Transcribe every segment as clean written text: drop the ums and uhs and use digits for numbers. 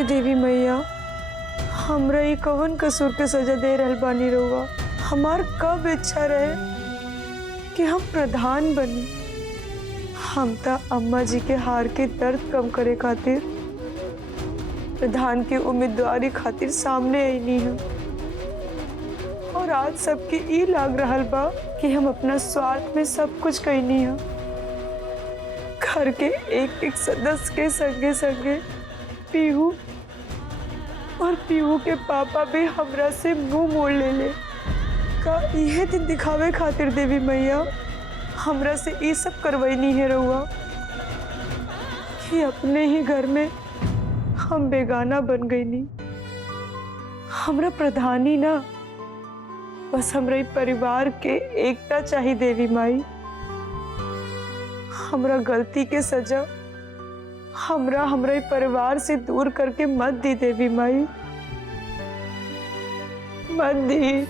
हे देवी मैया, हमरा ई कवन कसूर के सजा दे रहल बानी रउआ? हमार कब इच्छा रहे कि हम प्रधान बनी? हम तो अम्मा जी के हार के दर्द कम करे खातिर प्रधान की उम्मीदवारी खातिर सामने आई नहीं है, और आज सबके ई लाग रहल बा कि हम अपना स्वार्थ में सब कुछ कहनी है। घर के एक एक सदस्य के संगे संगे पीहू और पीहू के पापा भी हमरा से मुंह मोड़ ले का यह दिन दिखावे खातिर देवी मैया हमरा से ये सब करवाई नहीं है रहुआ कि अपने ही घर में हम बेगाना बन गई नहीं। हमरा प्रधानी ना, बस हमरा परिवार के एकता चाहिए देवी माई। हमरा गलती के सजा हमरा परिवार से दूर करके मत दी देवी माई, मत दी।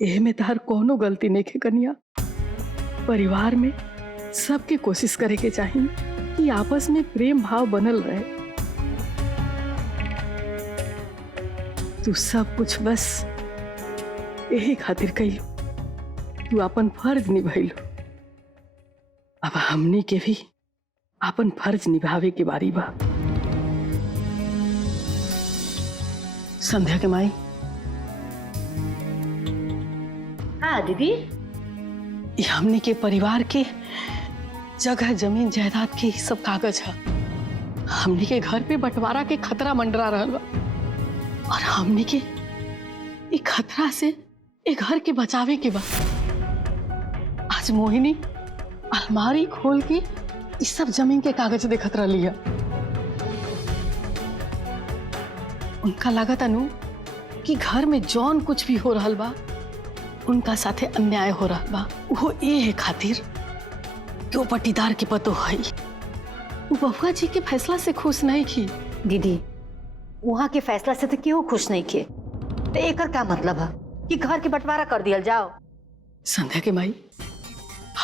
एह में तार कोनो गलती नहीं के कन्या। परिवार में सबके कोशिश करे के चाहिए कि आपस में प्रेम भाव बनल रहे। तू सब कुछ बस यही खातिर कइलो, तू अपन फर्ज निभाइलो। अब हमनी के भी अपन फर्ज निभावे के बारी बा। संध्या के माई। हाँ दीदी। ये हमनी के परिवार के जगह जमीन जायदाद के सब कागज है। हमनी के घर पे बंटवारा के खतरा मंडरा रहल बा, और हमनी के ये खतरा से एक घर के बचावे के बा। आज मोहिनी अलमारी खोल के इस सब जमीन के कागज देखत रही है। उनका लागत अनु कि घर में जौन कुछ भी हो रहल बा उनका साथे अन्याय हो रहा बा। वो ये खातिर कि वो पट्टीदार के पतो है, वो बबुआ जी के फैसला से खुश नहीं की। दीदी वहाँ के फैसला से तो क्यों खुश नहीं किए? तो एकर का मतलब है कि घर के बंटवारा कर दिया जाओ? संध्या के माई,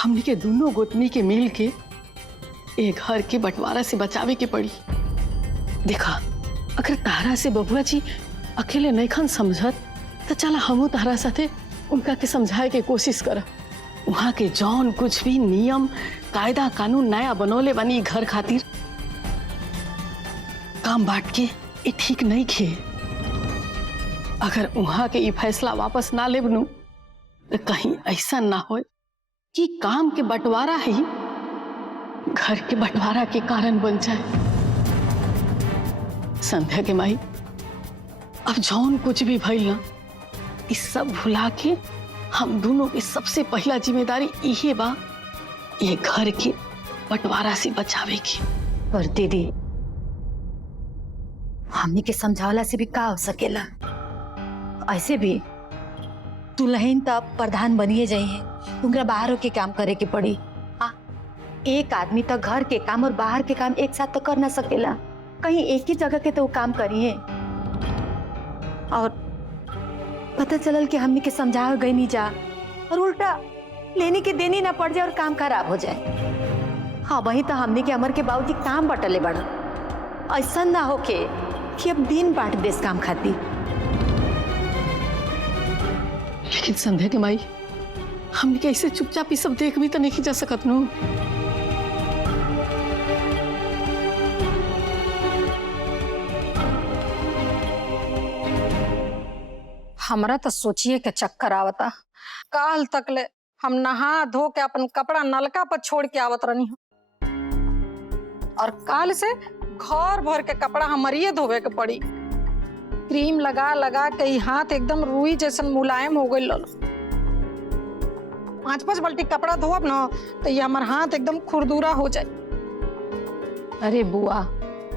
हमने के दोनों गोतनी के मिल के एक घर के बंटवारा से बचावे के पड़ी। देखा, अगर तारा से बबुआ जी अकेले नहीं खन समझत तो चला हमू तारा साथे उनका के समझाए के कोशिश कर। वहाँ के जौन कुछ भी नियम कायदा कानून नया बनौले बनी घर खातिर काम बांट के ये ठीक नहीं खे। अगर वहाँ के ये फैसला वापस ना ले बनू तो कहीं ऐसा ना हो कि काम के बंटवारा ही घर के बंटवारा के कारण बन जाए। संध्या के माई, अब जौन कुछ भी भइल ना, इस सब भुला के हम दोनों की सबसे पहला जिम्मेदारी यही बा ये घर के बंटवारा से बचावे की। पर दीदी हमने के समझावला से भी का हो सकेला? ऐसे भी दुल्हन तब प्रधान बनिए जाई है, तुमरा बाहर होके काम करे के पड़ी। हाँ, एक आदमी तो घर के काम और बाहर के काम एक साथ तो कर ना सकेला। कहीं एक ही जगह के तो काम करिए, और पता चलल कि हमने के समझा गई नहीं जा और उल्टा लेने के देनी ना पड़ जाए और काम खराब हो जाए। हाँ, वही तो हमने के अमर के बाबूजी काम बटले बड़ा। ऐसा ना होके कि अब दिन बांट देस काम खाती। लेकिन संध्या के माई, हमने कैसे चुपचाप ये सब देख भी तो नहीं जा सकत नु। हमरा तो सोचिए के चक्कर आवता। काल तक ले हम नहा धो के अपन कपड़ा नलका पर छोड़ के आवत रहनी हो, और काल से घर भर के कपड़ा हमारी धोवे के पड़ी। क्रीम लगा लगा के हाथ एकदम रुई जैसन मुलायम हो गई। 5-5 बाल्टी कपड़ा धोब ना तो ये हमार हाथ एकदम खुरदुरा हो जाए। अरे बुआ,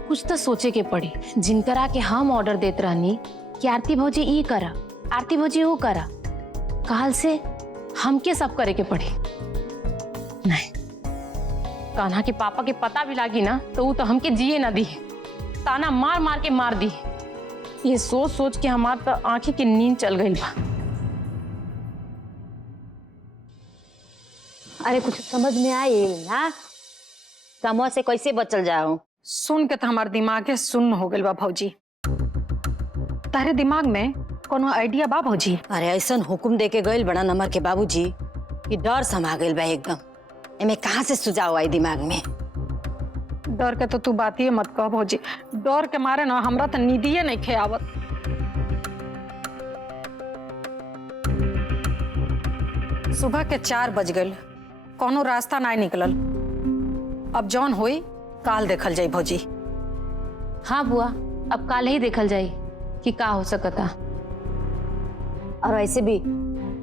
कुछ तो सोचे के पड़ी। जिनकरा के हम ऑर्डर देत रहनी कि आरती भौजी ई करा, आरती भौजी वो करा, काल से हमके सब करे के पड़ी। नहीं, कान्हा के पापा के पता भी लागी ना तो वो तो हमके जिए ना दी, ताना मार मार के मार दी। ये सोच सोच के हमार तो आंखें की नींद चल गई बा। अरे कुछ समझ में आई ना, कमवा से कैसे बचल जाओ? सुन के तो हमार दिमागे सुन्न हो गइल बा भौजी। तारे दिमाग में कोनो आइडिया बा भौजी? अरे ऐसा हुकुम दे के गइल बड़ा नंबर के बाबूजी कि डर समा गइल बा एकदम। एमे कहाँ से सुझाव आई दिमाग में? डर के तो तू बात ही मत कह भौजी। डर के मारे ना हमरा तो नींदिए नहीं खे आवत। सुबह के 4 बज गए, कोनो रास्ता नहीं निकलल। अब जौन होई काल देखल जाई भौजी। हाँ बुआ, अब काल ही देखल जाई कि का हो सकता। और ऐसे भी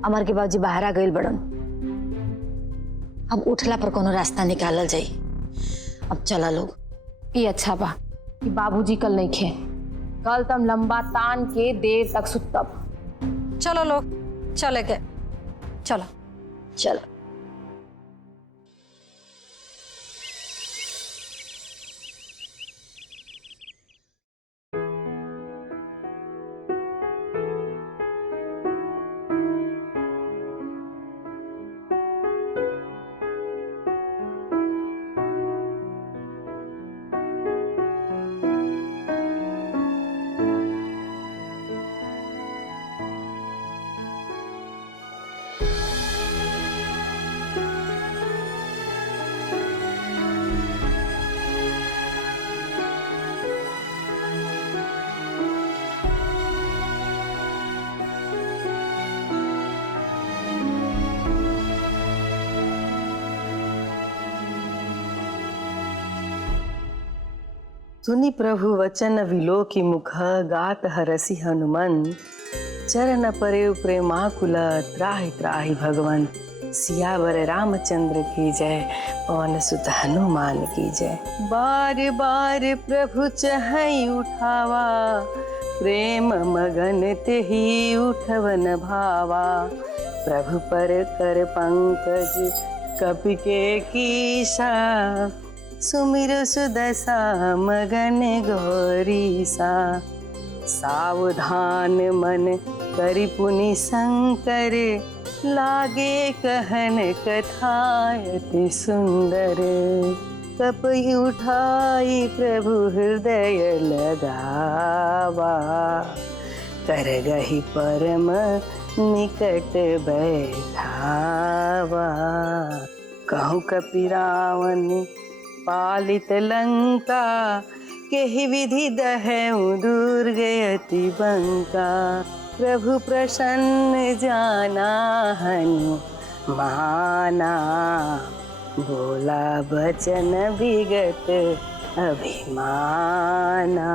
अमर के बाबूजी बाहर आ गइल बड़न। अब उठला पर कोनो रास्ता निकालल जाई। अब चला लोग। ये अच्छा बा कि बाबूजी कल नहीं खे, कल तम लंबा तान के देर तक सुतब। चलो लोग, चले के चलो चलो। सुनि प्रभु वचन विलोकी मुख, गात हरसि हनुमान। चरण परे प्रेमाकुल, त्राहि त्राहि भगवान। सियावर रामचंद्र की जय, पवन सुत हनुमान की जय। बार बार प्रभु चहई उठावा, प्रेम मगन तेहि उठवन भावा। प्रभु पर कर पंकज, कपि के कीसा। सुमिर सुदशा मगन गौरीसा। सावधान मन करि पुनि शंकर, लागे कहन कथा अति सुंदर। कपि उठाई प्रभु हृदय लगावा, करगहि परम निकट बैठावा। कहूँ कपि रावण पालित लंका, केहि विधि दहऊँ दूर गयति बंका। प्रभु प्रसन्न जाना हनुमाना, बोला बचन विगत अभिमाना।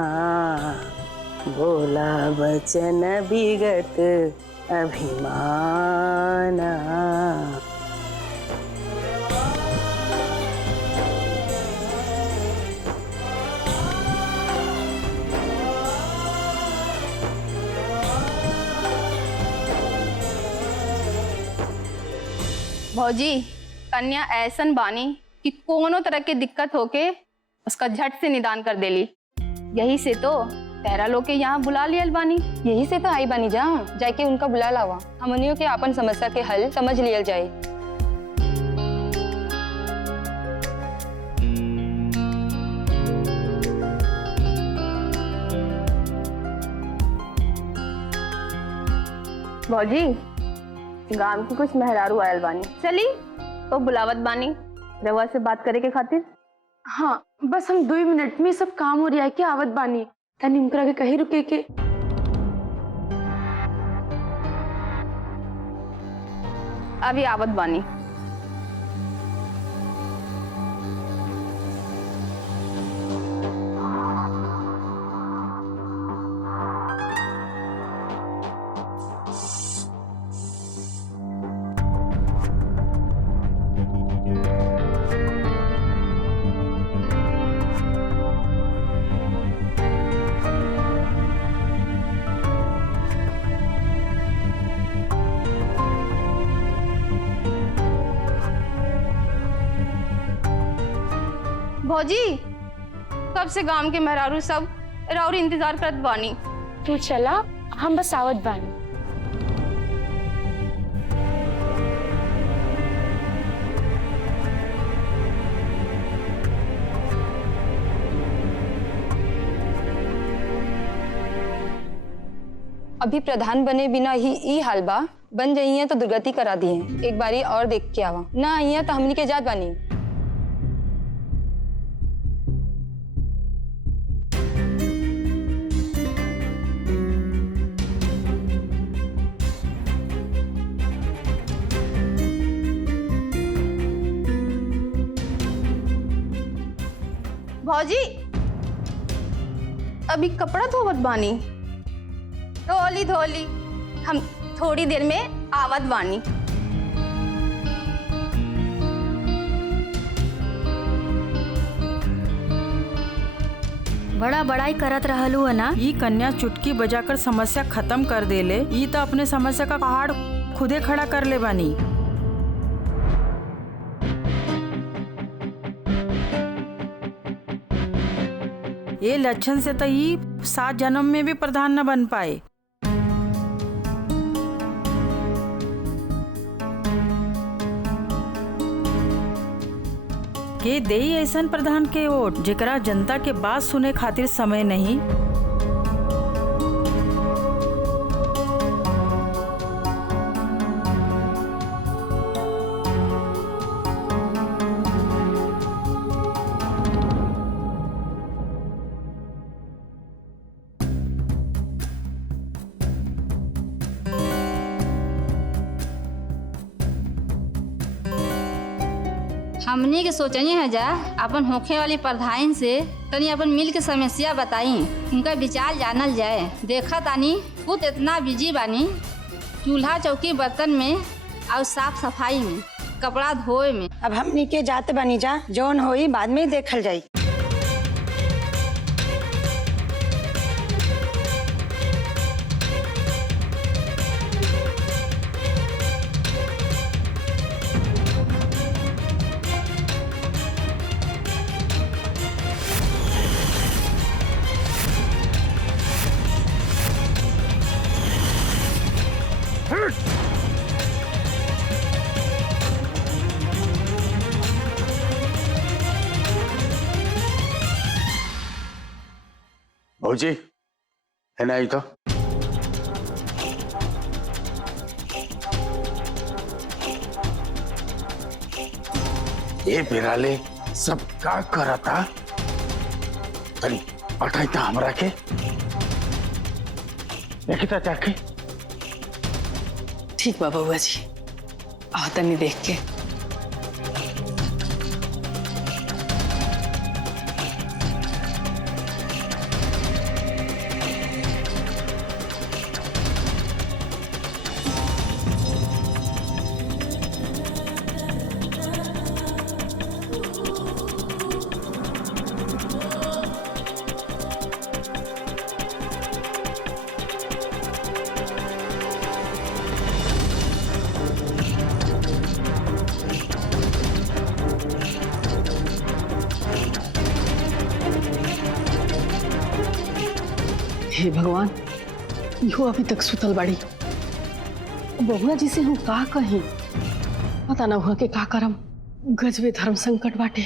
बोला बचन विगत अभिमाना। भौजी, कन्या ऐसन बानी कि कोनो तरह की दिक्कत होके उसका झट से निदान कर देली। यही से तो तेरा लोग के यहाँ बुला लियल बानी। यही से तो आई बानी जा, जाके उनका बुला लावा। हमनियों के अपन समस्या के हल समझ लियल जाए। भौजी, गांव की कुछ मेहरारू आयल बानी, चली तो बुलावत बानी रवा से बात करे के खातिर। हाँ, बस हम 2 मिनट में सब काम हो रिया के आवत बानी। तनी उनकरा के कहीं रुके के। अभी आवत बानी। भौजी, कब से गांव के मेहरारू सब राउर इंतजार करत बानी। तू चला, हम बस आवत बानी। अभी प्रधान बने बिना ही ई हाल बा, बन जाइए तो दुर्गति करा दिए। एक बारी और देख के आवा, ना आइए तो हमनी के जात बानी। भौजी अभी कपड़ा धोवत बानी। धोली धोली, हम थोड़ी देर में आवत बानी। बड़ा बड़ाई करत रहलू है ना। ई कन्या चुटकी बजाकर समस्या खत्म कर देले। ई तो अपने समस्या का पहाड़ खुदे खड़ा कर ले बानी। ये लक्षण से तो ई 7 जन्म में भी प्रधान न बन पाए। के देई ऐसन प्रधान के वोट जेकरा जनता के बात सुने खातिर समय नहीं। हमनी के सोचनी है जा अपन होखे वाली प्रधान से तनी अपन मिल के समस्या बताई, उनका विचार जानल जाए। देखा तानी खुद इतना बिजी बानी चूल्हा चौकी बर्तन में और साफ सफाई में, कपड़ा धोए में। अब हमनी के जाते बनी जा, जौन होई बाद में देखल जाई। भौजी है ना तो ये बिराले सब का करता तनी पठाई हमरा के देखता जाके। ठीक बा बउआ जी, आओ तनी देख के। हे भगवान, इहो अभी तक सुतल बाड़ी। बबुआ जी से हम का कहीं, पता ना हुआ के का करम। गजबे धर्म संकट बाटे।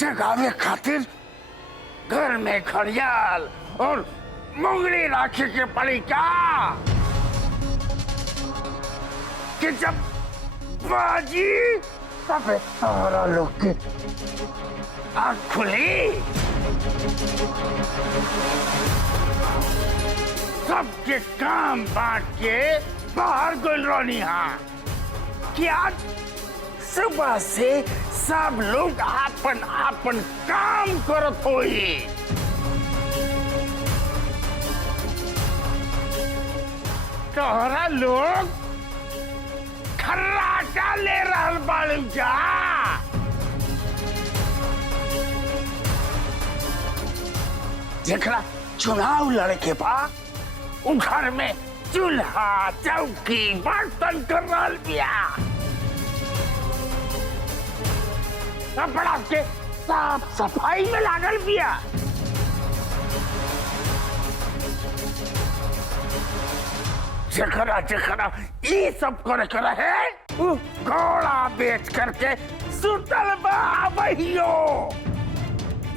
जगावे खातिर घर में घड़ियाल और मुंगली राखी के पड़ी क्या कि जब बाजी तब तारा लोग की आँख खुली। सबके काम बांट के बाहर गुल रोनी। हाँ कि आज सुबह से सब लोग आपन आपन काम करत होई। तोहरा लोग खर्राटा ले रहल बाड़ू जा। जेकरा चुनाव लड़े के बाद उ घर में चूल्हा चौकी बर्तन कर रहल बिया, कपड़ा के साफ सफाई में लागल बिया। जेकरा जेकरा ये सब करे रहे उ घोड़ा बेच करके सुतल बा भैयो,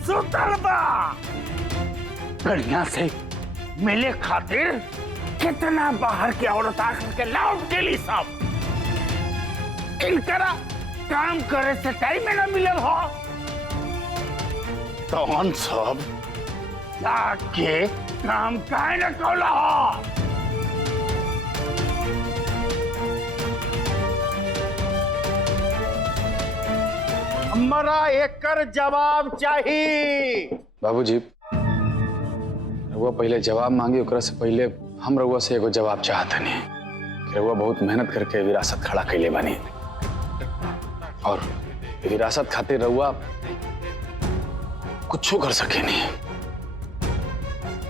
सुतल बा। कन्या से मिले खातिर कितना बाहर के औरत आकर के लौट गेली सब। इनकरा काम करे से टाइम में न मिलल हो तो हम सब जाके काम काहे न कौला हो। हमारा एकर जवाब चाहिए। बाबूजी, रउआ पहले जवाब मांगी, ओकरा से पहले हम रउआ से एगो जवाब चाहते नहीं कि रउआ बहुत मेहनत करके विरासत खड़ा कैले बानी और विरासत खातिर रउआ कुछ कर सके नहीं।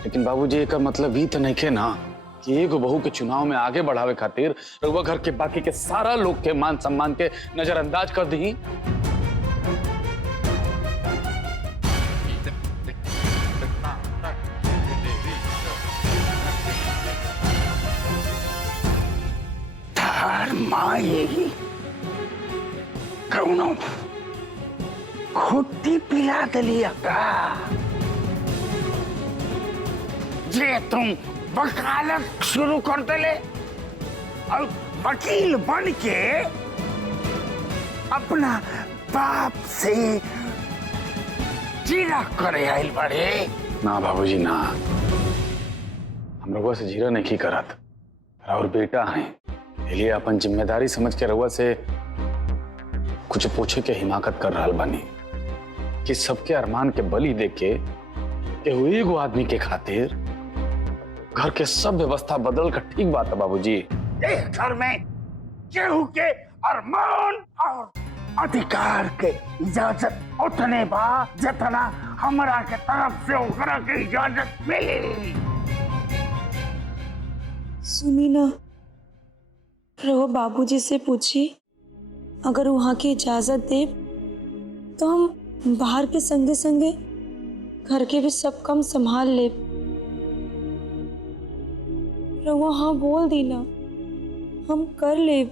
लेकिन बाबूजी एकर मतलब ही तो नहीं के ना कि एगो बहू के चुनाव में आगे बढ़ावे खातिर रउआ घर के बाकी के सारा लोग के मान सम्मान के नजरअंदाज कर दी। माई कौनो खुट्टी पिला दिलिया का जे तुम वकालत शुरू कर दिले और वकील बन के अपना बाप से जीरा करे आइल बड़े। ना बाबूजी ना, हम रउआ से जीरा नहीं करत और बेटा है, इसलिए अपन जिम्मेदारी समझ के रउआ से कुछ पूछे के हिमाकत कर रहा बानी कि सबके अरमान के बलि देके एगो आदमी के खातिर घर के सब व्यवस्था बदल कर ठीक बात है बाबूजी। एक घर में केहू के अरमान और अधिकार के इजाजत उतने बा जितना हमरा के तरफ से ओकरा के इजाजत मिली। सुनी ना, रहो बाबूजी से पूछी, अगर वहाँ की इजाजत दे तो हम बाहर के संगे संगे घर के भी सब काम संभाल ले। रहो हाँ बोल दी ना, हम कर ले।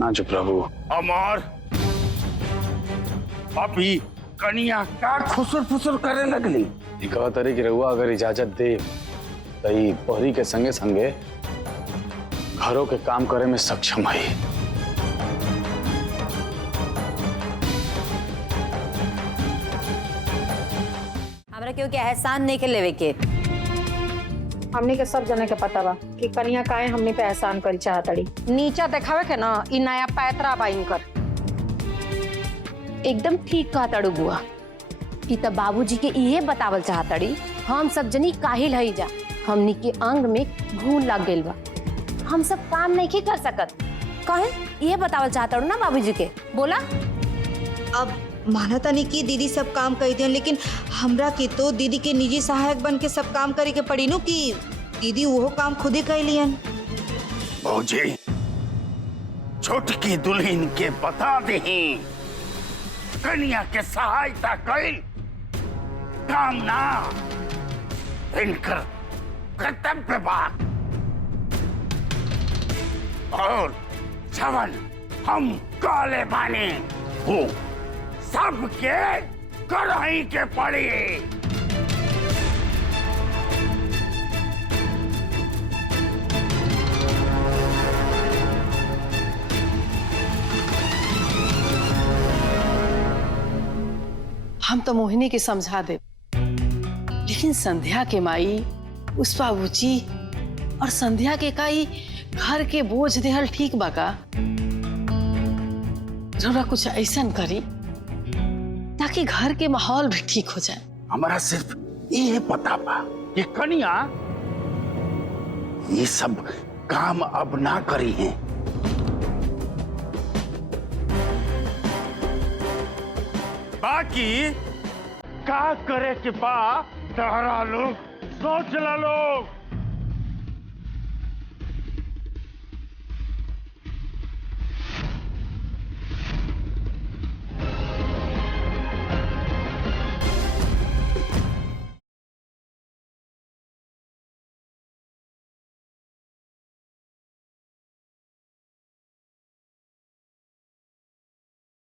ना चुप प्रभु। अमर अभी कनिया का खुसुर फुसुर करे लगली। कहा तरी कि रहुआ अगर इजाजत दे तो पहरी के संगे संगे घरों के काम करे में सक्षम है। हमरा क्यों के एहसान नहीं के लेवे के। हमने के सब जने के पता बा कि कन्या काहे हमने पे एहसान करी चाहतड़ी। नीचा देखावे के ना इ नया पैतरा बा इनकर। एकदम ठीक कहा तड़ू बुआ, कि तब बाबूजी के इहे बतावल चाहतड़ी हम सब जनी काहिल हई जा, हमनी के अंग में घून लग गइल बा, हम सब काम नहीं कर सकत। काहे ये बतावल चाहतड़ू ना बाबूजी के, बोला। अब माना तानी कि दीदी सब काम कर दिया, लेकिन हमरा के तो दीदी के निजी सहायक बन के सब काम करे के पड़ी नु कि दीदी वो काम खुद ही कर लियन। भौजी छोटकी दुल्हन के बता दही कन्या के सहायता कई काम ना इनकर कर्तव्य बात और जवन हम काले बानी वो सबके करही के पड़ी। हम तो मोहिनी के समझा दे, लेकिन संध्या के माई, पुष्पा बुची और संध्या के काई घर के बोझ देहल ठीक बा का? जरा कुछ ऐसा करी ताकि घर के माहौल भी ठीक हो जाए। हमारा सिर्फ ये पता बा कि कन्या ये सब काम अब ना करी हैं। बाकी का करे के बा तहरा लोग सोच ला लोग।